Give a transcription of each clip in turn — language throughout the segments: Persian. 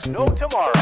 there's no tomorrow.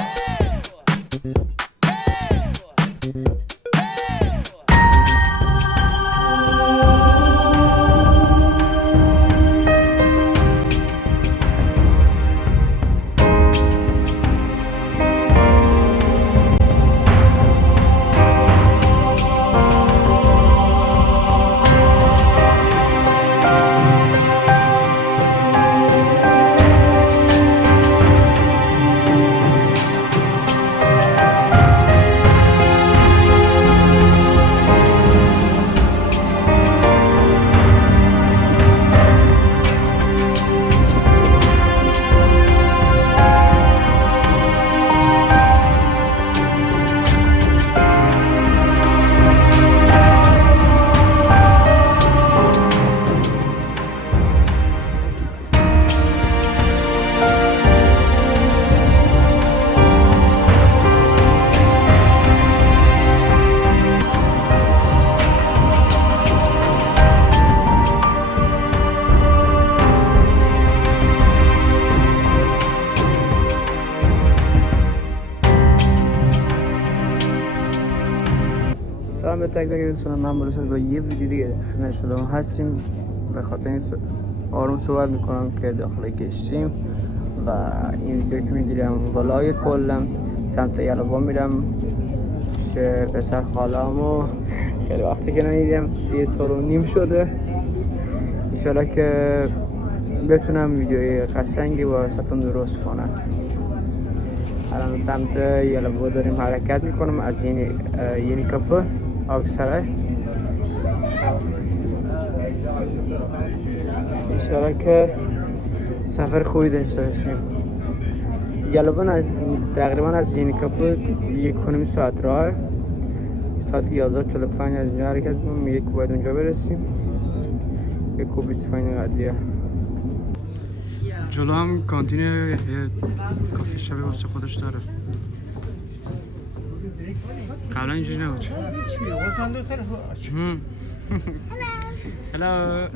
سلام به تک تک دوستان، من برسد با یه ویدیو دیگه خدمت شما هستیم. به خاطر این آروم صحبت میکنم که داخل گشتیم و این ویدیو که میگیرم ولاگ کلم سمت یلوا میرم چه پسر خاله‌مو خیلی وقتی که ندیدم، 1.5 سال شده. انشالله که بتونم ویدیوی قشنگی واسهتون درست کنم. الان سمت یلوا داریم حرکت میکنم از یعنی کپه آبسرای. انشالله که سفر خوبی داشته باشیم. یلوا از تقریبا از یعنی کپه 1.5 ساعت راه، ساعت 11:45 از اینجا حرکت میکنم. یک باید اونجا برسیم. 1:25 قدیه. جلو هم کانتین یه کافی شبیه واسه خودش داره. قبلا اینجوری نبود. هلو.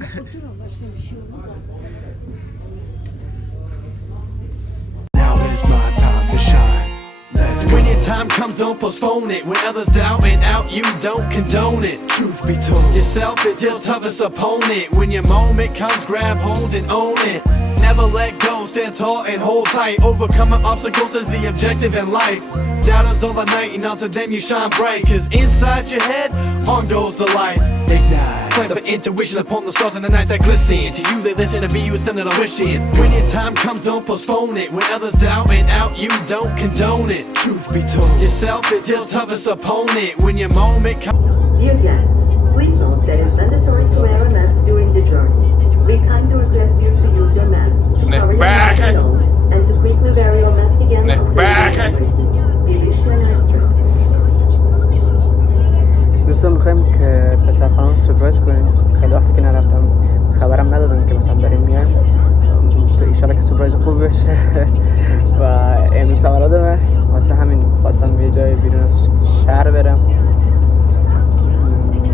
When your time comes, don't postpone it. When others doubt and out, you don't condone it. Truth be told, yourself is your toughest opponent. When your moment comes, grab hold and own it. Never let go, stand tall and hold tight. Overcoming obstacles is the objective in life. Doubters all the night, and onto them you shine bright. Cause inside your head, on goes the light. Ignite. Play the intuition upon the stars in the night that glisten. To you they listen, to be you extended a wishing. When your time comes, don't postpone it. When others doubt and out, you don't condone it. Truth be told, yourself is your toughest opponent. When your moment comes. Dear guests, please note that it's mandatory to wear a mask during the journey. We kindly request you to use your mask to cover your mouth and nose, and to quickly wear your mask again after we wish you a nice trip. دوستان میخوایم که پسر خانم سورپرایز کنیم. خیلی وقتی که نرفتم، خبرم ندادم که مثلا بریم میایم. ایشالا که سورپرایز خوب بشه و امروز تولدمه، واسه همین خواستم یه جای بیرون از شهر برم.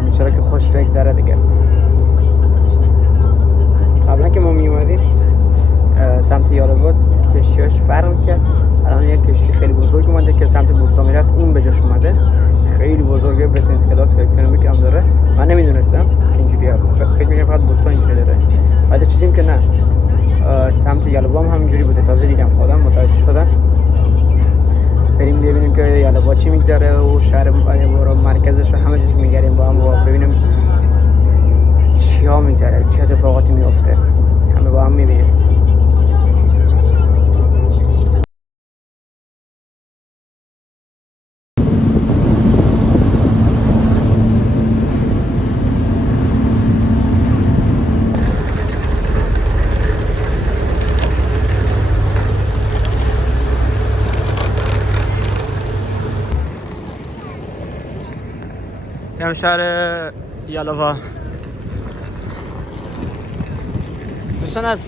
ایشالا که خوش بگذره دیگه. قبلا که ما میومدیم سمت یالوا کشتیاش فرق کرد. الان یک کشتی خیلی بزرگ اومده که سمت بورسا میرفت، اون به جاش اومده. خیلی بزرگه، بزنس کلاس اکونومیک هم داره. من نمیدونستم که اینجوریه، فکر می‌کردم فقط بورسا اینجوری داره. بعد چیدیم که نه، سمت یلوا هم همینجوری بوده. تازه دیدم، خودم متوجه شدم. بریم ببینیم که یلوا چی میگذره و شهر مرکزش رو همه چیز میگردیم با هم و ببینیم چیا میگذره، چه اتفاقاتی میفته. همه با هم میبینیم. هم شهر یالوا. دوستان از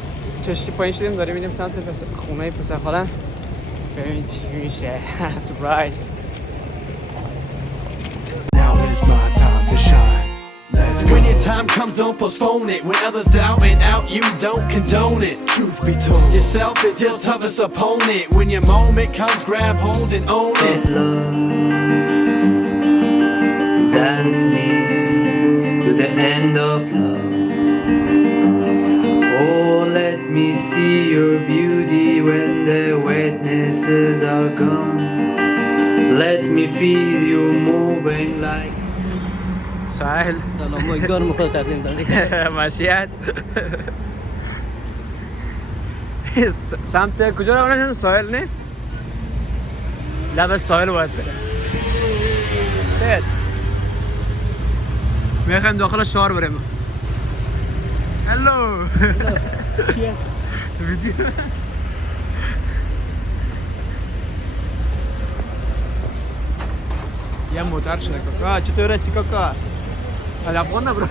کشتی پایین شدیم، داریم میریم سمت خونه پسر خالم. ببین چی میشه. سورپرایز. Now is my time to shine. When your time comes, don't postpone it. When others doubt and out, you don't condone it. Truth be told, yourself is your toughest opponent. When your moment comes, grab hold and own it. Dance me to the end of love. Oh, let me see your beauty when the witnesses are gone. Let me feel you moving like ساحل سلام ایگار میخواد تقدیم داری مشیت سمت کجا رو برنیم؟ ساحل نه؟ لب ساحل باید بریم شاید میخوایم داخل شهر بریم هلو یه موتر شده کاکا چطور رسی کاکا؟ از افغان نبرو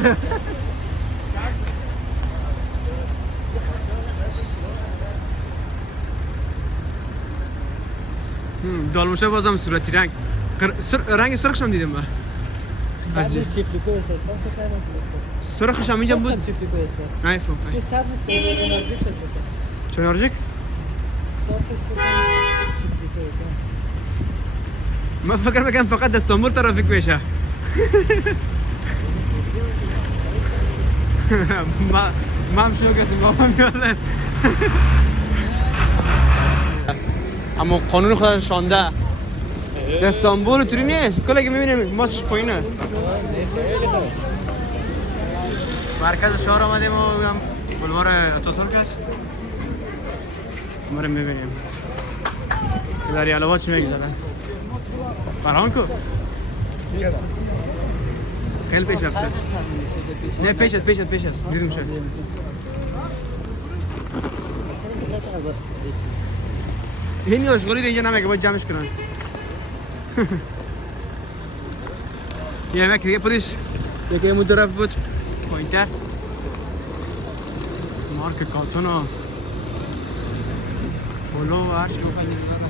دالموشه بازم صورتی رنگ رنگ سرخش هم دیدم من سرخش هم اینجا بود؟ نه فهم چون انرژیک؟ من فکر میکنم فقط استانبول ترافیک میشه ما هم شروع کسی با هم میاله اما قانون خود شانده استانبول توری نیست کلا که میبینیم ماسش پایین است مرکز شهر آمدیم و بلوار اتاتورک است ما رو میبینیم داری علاوه چی میگذاره فرهان کو خیلی پیش رفته نه پیشت دیدم شد این اشغالی اینجا نمیگه باید جمعش کنن یه مک دیگه پلیس یکی امون طرف بود پایین‌تر مارک کارتون و پولو و هرچی بخواهد میداره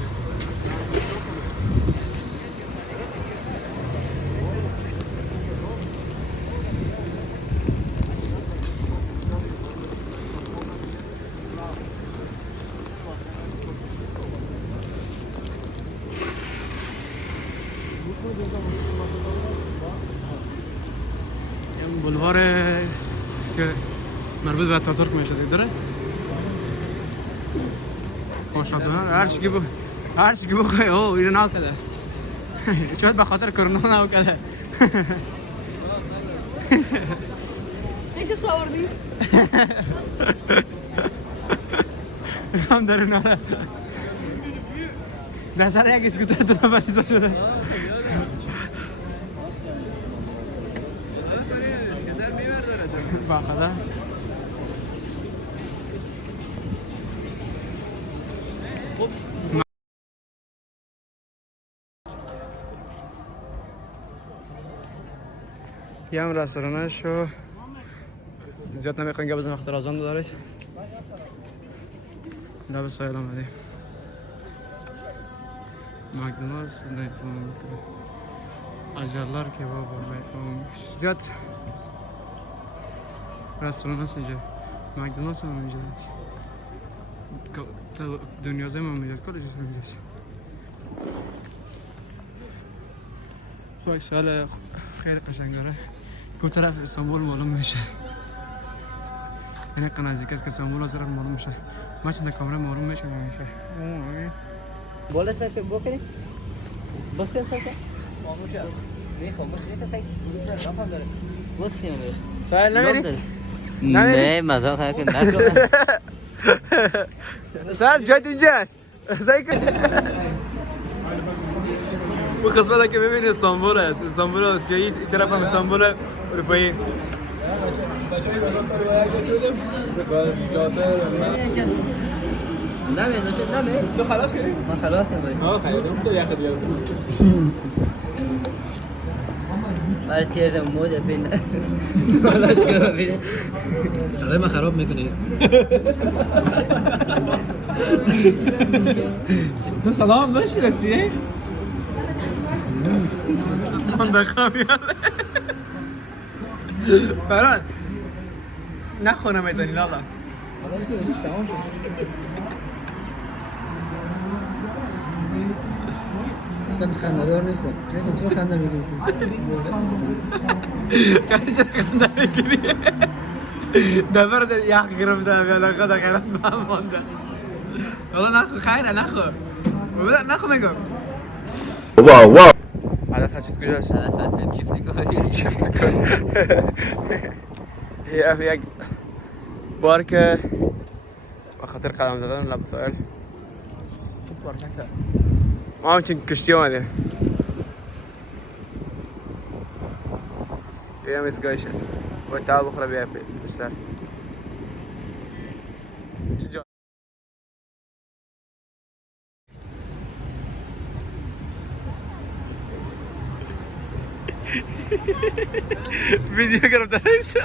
بلوار که مربوط به اتاتورک میشه داره ماشاءالله هر چی که بخوای او اینو نکرده شاید به خاطر کرونا نکرده Neyse savurdu. هم داره نه در سر یک اسکوتر دو نفر ایزا شده باخده یه هم رستورانه شو زیاد نمیخواین که بزن وقت رازان دارش لب سایل آمدیم مکدونالدز نمیفهم اجرلار که بابا میفهم زیاد رستوران هست اینجا مکدونالدز هم اینجا هست دنیا زمین هم میداد کل چیز میداد خواهی سال خیلی قشنگاره که طرف استانبول معلوم میشه یعنی نزدیک است که استانبول از طرف معلوم میشه ما چند کامره معلوم میشه میشه بالا چه بکنی؟ بس چه ماموچا میخوام بس چه تک رفا داره وقت نمیره سال نمیری نه مزاق که نکنم سال جای اینجاست زای که bu قسمت که ببینید استانبول است استانبول آسیایی این طرف هم استانبول اروپایی نمی تو خلاص کردی؟ من خلاصم باید خیلی تو یخ دیگه برای تیز موده فیلم بالاش کنم بیره صدای من خراب میکنه تو صدا هم داشتی رسیه؟ من دقیقا میاله فراد نخونم ایتانی لالا اصلا خنده‌دار نیستم. چرا خنده میگیری؟ چرا خنده میگیری؟ دفعه رو یخ گرفتم یا لقا در غیرت من مانده حالا نخو خیره نخو میگم واو واو هدف هستید کجاست؟ هدف هستیم چیفتی کنی یک بار که بخاطر قدم دادن لب سایل بار نکرد ما همچین کشتی آمده بیام ایستگاهی شد باید تا بخوره بیای بیشتر ویدیو گرفتن ایسا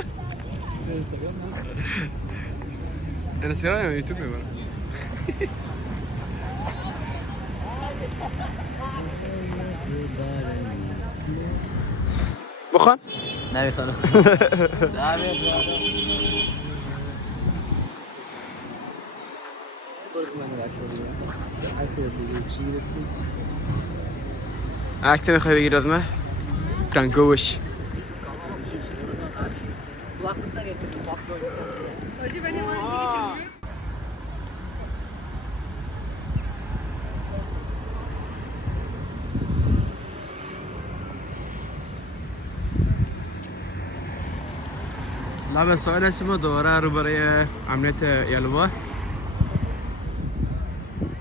اینستاگرام یا یوتیوب میبرم بخوان؟ نمیخوام عکت میخوای بگیر از من؟ رنگوش لب سایل هستیم و دوباره رو برای امنیت یلوا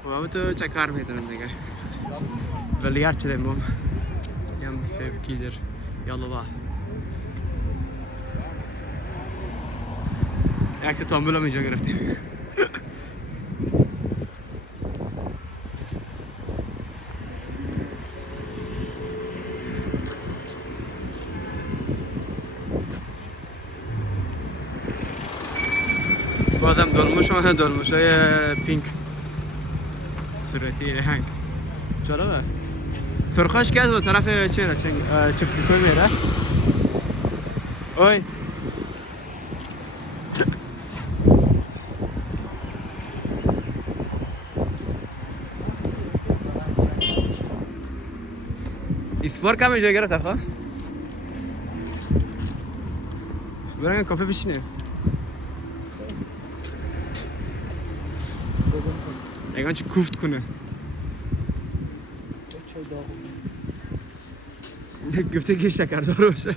و همه تو چه کار میتونم دیگه ولی هر چه دیم بام یم فیبکی در یلوا عکس تامبول هم اینجا گرفتیم بازم دلموش آمده دلموش های پینک صورتی رنگ جالبه سرخاش که از با طرف چه را چفت لیکوی میره اوی اسپار کم اینجا گرفت اخواه برنگ کافه بشینه اگه چه کوفت کنه گفته که شکردار باشه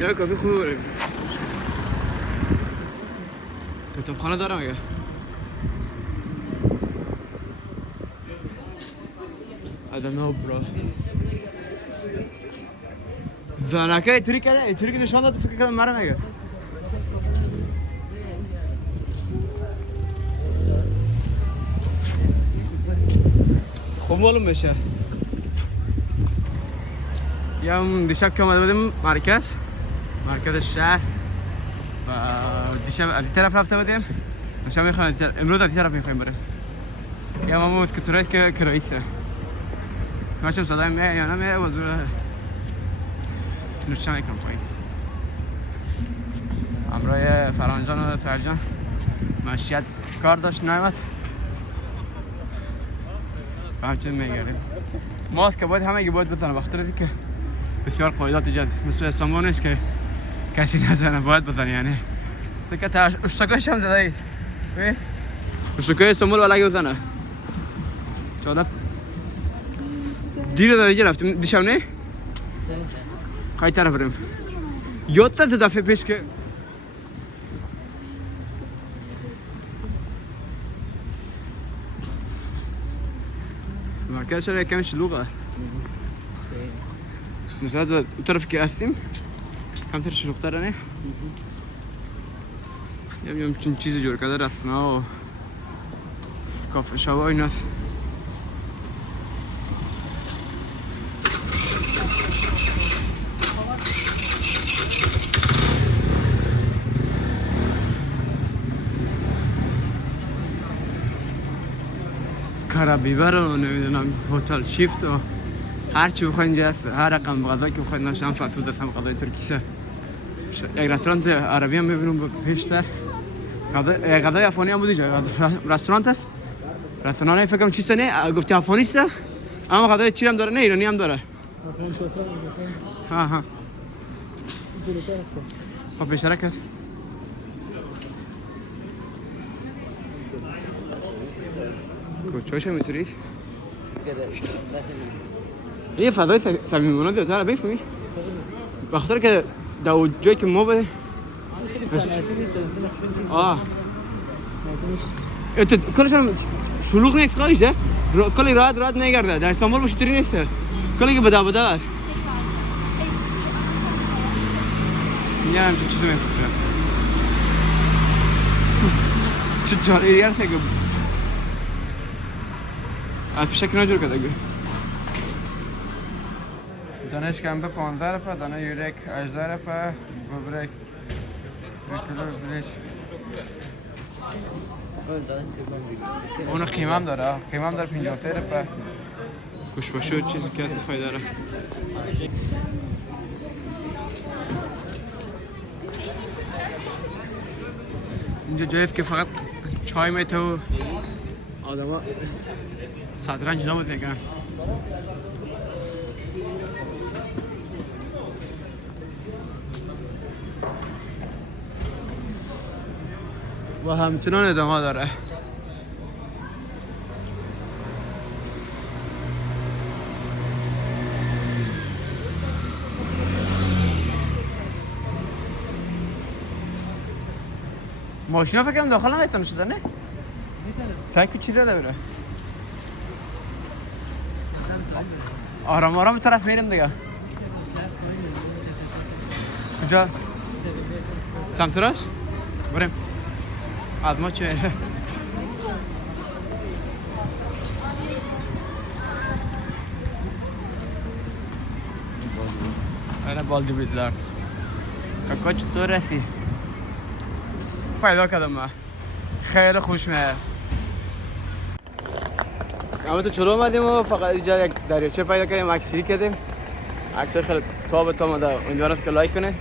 یا کافی خوبه بریم کتابخانه دارم اگه I don't know bro زنکه اینطوری که نشان داد فکر کردم مرم اگه خب معلوم بشه یا دیشب که آمده بودیم مرکز شهر و دیشب از این طرف رفته بودیم امشب میخوایم امروز از این طرف میخوایم بریم یا ما اسکوترهایی که کراییسته کاشم صدای میه یا نمیه و زور نوچه میکنم پایین همراه فرانجان و فرجان مشید کار داشت نایمت و همچنین میگریم ماسک باید همه باید بزنه بخاطر از که بسیار قاعدات ایجاد مثل استانبول نیست که کسی نزنه باید بزنه یعنی دیگه تا اشتکایش هم دادایی اشتکای استانبول ولی بزنه جالب دیر دادایی رفتیم دیشب نه؟ خواهی طرف بریم یادت دفعه پیش که مرکز شهر کمی شلوغه نسبت به اون طرف که هستیم کمتر شلوغ‌تره نه؟ یه همچین چیزی جور کرده رسمه و کافه شاپ و ایناست کارابیبر و نمیدونم هتل شیفت و هر چی بخواید اینجا هست. هر رقم غذا که بخواید ناشام فود است هم غذای ترکیه. یک رستوران عربی هم می‌بینم پیشتر. غذای افغانی هم بود اینجا. رستوران است. رستوران فکر کنم چیست نه گفتی افغانی است. اما غذای چی هم داره نه ایرانی هم داره. ها خب بشرک است. کوچوش میتونید یه فضای صمیمانه داره بفهمی بخاطر که در جایی که ما به کلشون شلوغ نیست خواهیشه کلی راحت نگرده در استانبول مشتری نیست کلی که بده است یه همچون چیزی میسته چه جاری دیگر که از پیشک نجور کده گوی دانش کمپه 15 رفه دانه یورک 18 رفه گبرک 1 کیلو بلیش اون قیمه هم داره 53 رفه کشباشو چیزی که فایده داره اینجا جاییست که فقط چای میته و آدم ها صدرنج نبود میکنن و همچنان ادامه داره ماشینا فکر کنم داخل نمیتونه شده نه؟ سعی که چی زده بره آرام به طرف میریم دیگه کجا؟ سمت راست؟ بریم آدما چه؟ اینه بالدی بیدلار کاکا چطور رسی؟ پیدا کردم من خیلی خوش میاد اما تو چلو اومدیم و فقط اینجا یک دریاچه پیدا کردیم عکسگیری کردیم عکسای خیلی تاب اومده امیدوارم که لایک کنه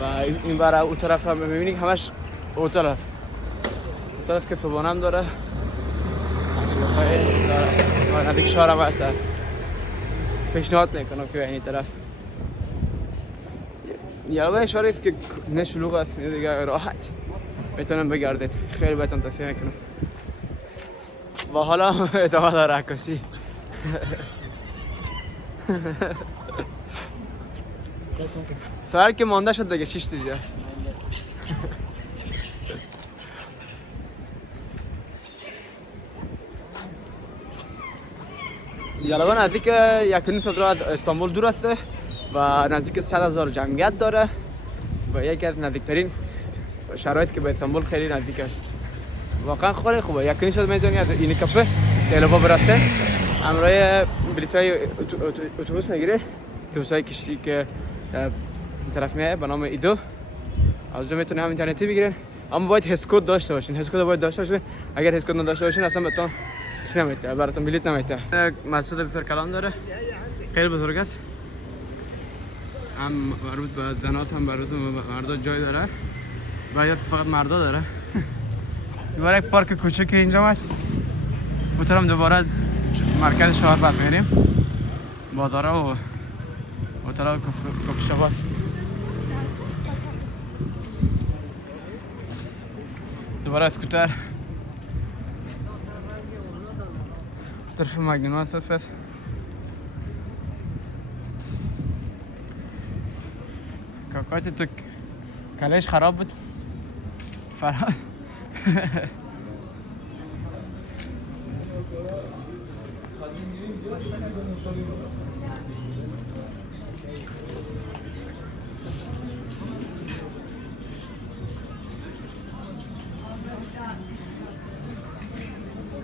و این برای اون طرف هم میبینید همش هتل است هتل است که صبحانه هم داره نزدیک شهر هم هست پیشنهاد میکنم که این طرف یه اشاره است که نه شلوغ است نه دیگه راحت میتونم بگردین خیلی بهتون توصیه میکنم و حالا ادامه داره عکاسی سر که مانده شد دیگه 6 دیگه یالابا نزدیک 1.5 ساعت راه از استانبول دور است و نزدیک 100,000 جمعیت داره و یکی از نزدیکترین شهرهایی که به استانبول خیلی نزدیک است واقعا خیلی خوبه 1.5 ساعت میتونی از این کافه تلوبا برسه همراه بلیطای اتوبوس میگیره اتوبوسای کشتی که این طرف میاد به نام ایدو از اونجا میتونه هم اینترنتی بگیرن اما باید هسکود داشته باشین هسکود باید داشته باشین اگر هسکود نداشته باشین اصلا بهتون چی نمیده براتون بلیط نمیده مسجد بسیار کلان داره خیلی بزرگ است هم مربوط به زنات هم مربوط به مردا جای داره باید از فقط مردا داره دوباره یک پارک کوچک اینجا اومد بطورم دوباره مرکز شهر برمیریم بازارها و هتل‌ها و کافی شاپ هست دوباره اسکوتر طرف مگنون هست پس کاکایت تو کلش خراب بود فرهاد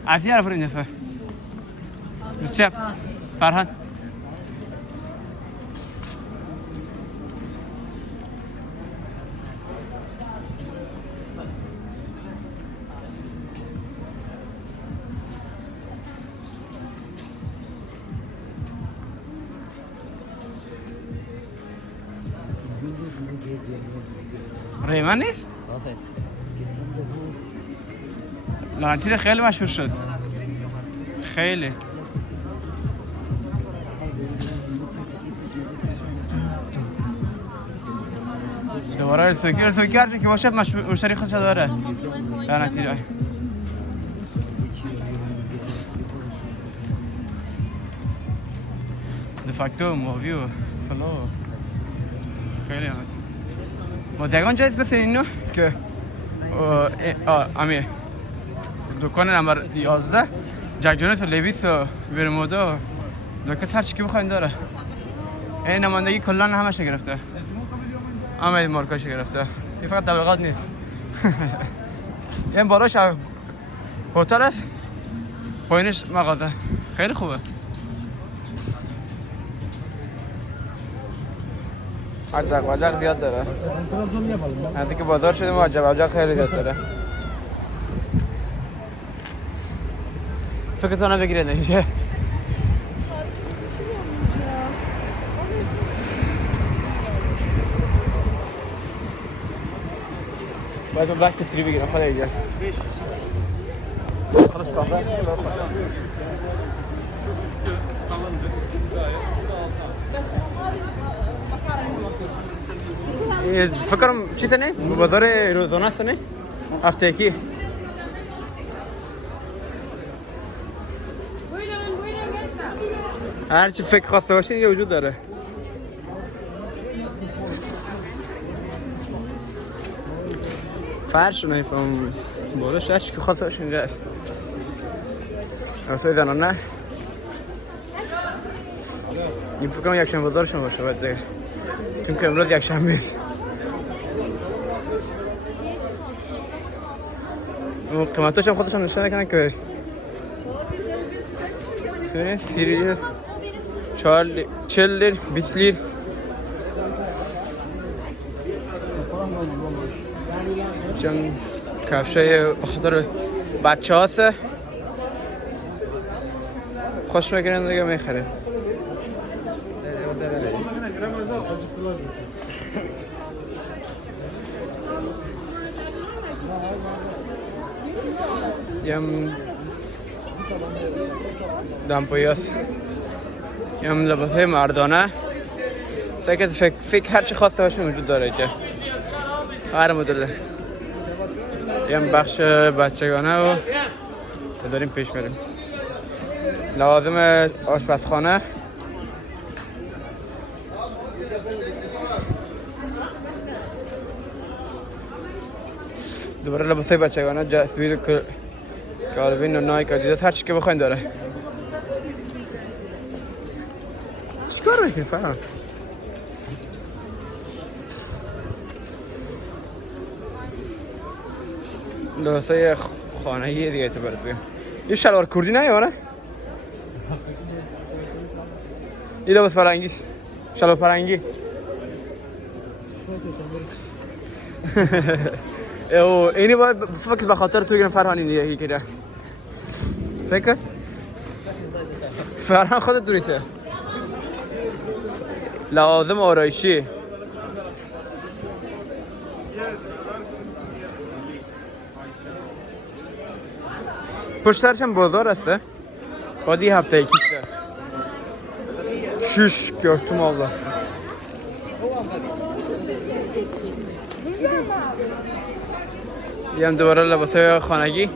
از یه رفت این دفعه دوست چپ فرهاد ریمن نیست؟ لانتیر خیلی مشهور شد خیلی دوباره السوکی هر که باشه مشتری خودش داره لانتیر دفاکتو موویو فلو خیلی همه با دقیقا جایز بس اینو که امی دکان نمبر 11 جک جونز و لیویس و ورمودا دکت هر چی که بخواین داره این نمایندگی کلان همش گرفته همه مارکاش گرفته این فقط تبلیغات نیست این بالاش هتل است پایینش مغازه خیلی خوبه عجق زیاد داره وقتی که بازار شده عجق خیلی زیاد داره فکرتو نبگیره نمیشه باید من بلک ستری بگیرم خدا ایجا خلاص کامرا فکرم چیزه نه؟ بازار روزانه است نه؟ هفته یکی هر چی فکر خواسته باشین یه وجود داره فرش نمیفهم بالش هرچی که خواسته باشین اینجا هست راستای زنانه این فکرم یک شنبه بازارشون باشه باید دیگه چون که امروز یک شنبه است قیمتاش هم خودشون نشون نکنن که سیری لیر 40 لیر 20 لیر چون کفشای بخاطر بچه هاسته خوش میکنن دیگه میخره یم دمپویاس یم لباسای مردانه سعی فکر هر چی خواسته باشه وجود داره که هر مدل یم بخش بچگانه و داریم پیش میریم لوازم آشپزخانه دوباره لباسای بچگانه جسوید کالوین و نایک آدیداس هر چی که بخواین داره چیکار میکنی فرام؟ لباسای خانگی دیگه تو برات بگم این شلوار کردی نه یا نه؟ این لباس فرنگیست شلوار فرنگی اینی باید فکر به خاطر تو گرم فرهانی دیگه که فکر فرهان خودت دوریسه لوازم آرایشی پشترش هم بازار هسته باید یه هفته یکیشه شش gördüm Allah یه هم دوباره لباسای خانگی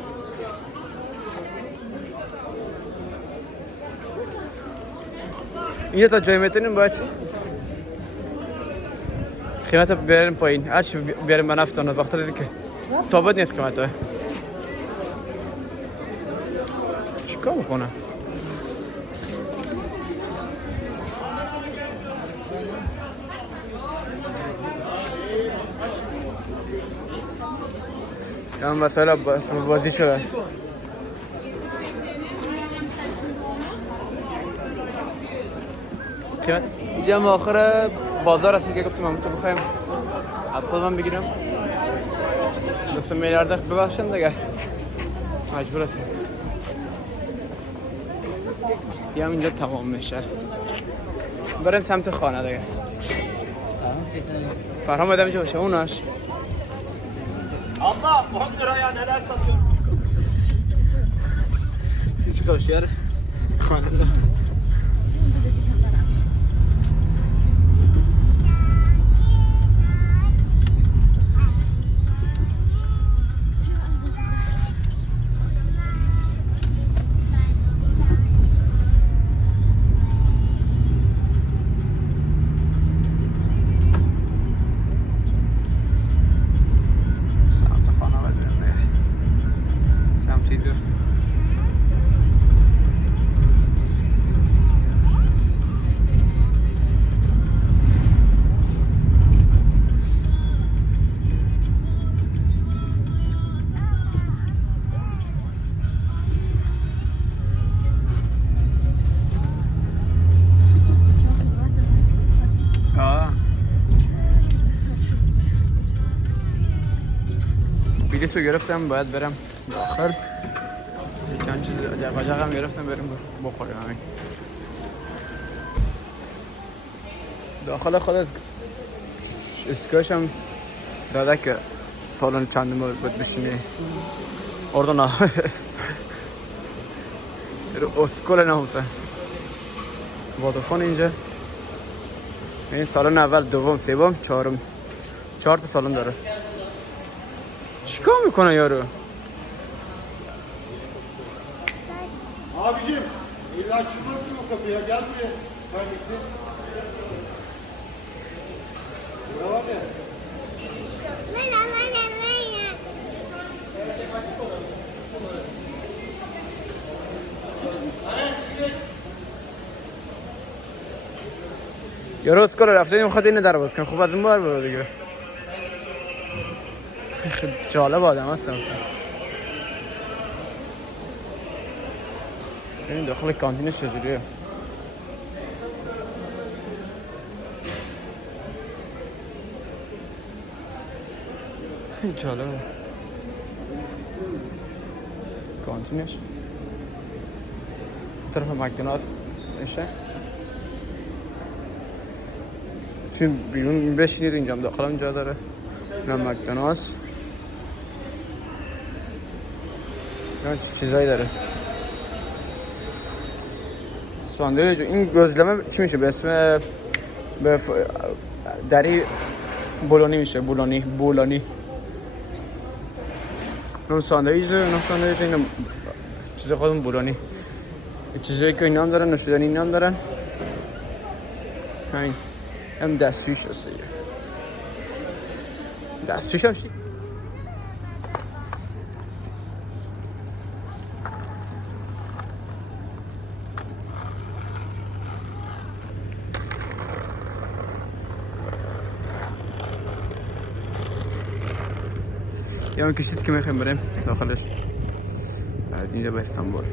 اینجا تا جای میتونیم باید قیمت بیاریم پایین هرچی بیاریم به نفت آنه وقت که ثابت نیست قیمت های چی کار میکنه؟ هم مسئله بازی شده اینجا هم آخر بازار هستی که گفتیم هم تو بخوایم از خودم بگیرم مثل میلیارده ببخشن دیگه مجبور هستیم یه هم اینجا تمام میشه بریم سمت خانه دیگه فرهام بده میشه باشه اوناش Allah 10 liraya neler satıyor. Hiç kavşar. Hanımda. بلیتو گرفتم باید برم داخل چند چیز عجب هم گرفتم بریم بخوریم همین داخل خود اسکاش هم داده که سالن چند ما باید بشینی orada نه اسکول نهوته وادافون اینجا این سالن اول دوم سوم چهارم 4 تا سالن داره چیکار میکنه یارو Abicim illa çıkmaz ki bu kapıya gel buraya. Kardeşim. Bura var ya. یارو اسکول رفته میخواد اینو در باز کنه خوب از اون بار برو دیگه خیلی جالب آدم هستم این داخل کانتینش چجوریه جالبه کانتینش طرف مکدونالدز میشه چون بیرون بشینید اینجا داخل هم جا داره اینم مکدونالدز اینم چیزایی داره ساندویچ این گزلمه چی میشه به اسم دری بولونی میشه بولونی اون ساندویچ اینم چیز خودمون بولونی چیزایی که اینا هم دارن نوشیدنی اینا هم دارن همین هم دستویش هست دیگه دستویش هم چی؟ یا اون کشید که میخوایم بریم داخلش از اینجا به استانبول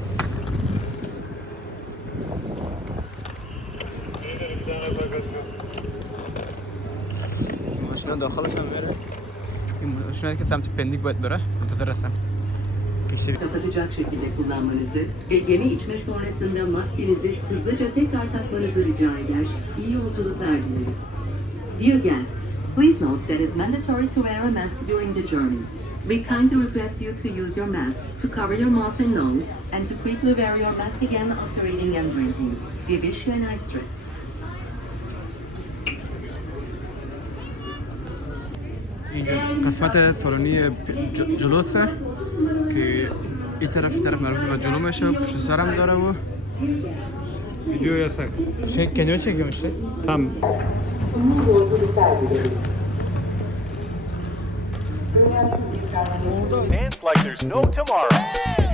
ماشینا داخلش هم میره این ماشینایی که سمت پندیک باید بره منتظر هستم kişilik. Kapatacak şekilde kullanmanızı ve yeme içme sonrasında maskenizi hızlıca tekrar takmanızı rica eder. İyi yolculuklar dileriz. Dear guests, please note that it's mandatory to wear a mask during the journey. We kindly request you to use your mask to cover your mouth and nose and to quickly wear your mask again after eating and drinking. We wish you a nice trip. قسمت سالنی جلوسه که این طرف مربوط به جلو میشه پشت سرم داره و ویدیو yasak. Kendime çekiyorum işte. Tamam. Dance like there's no tomorrow.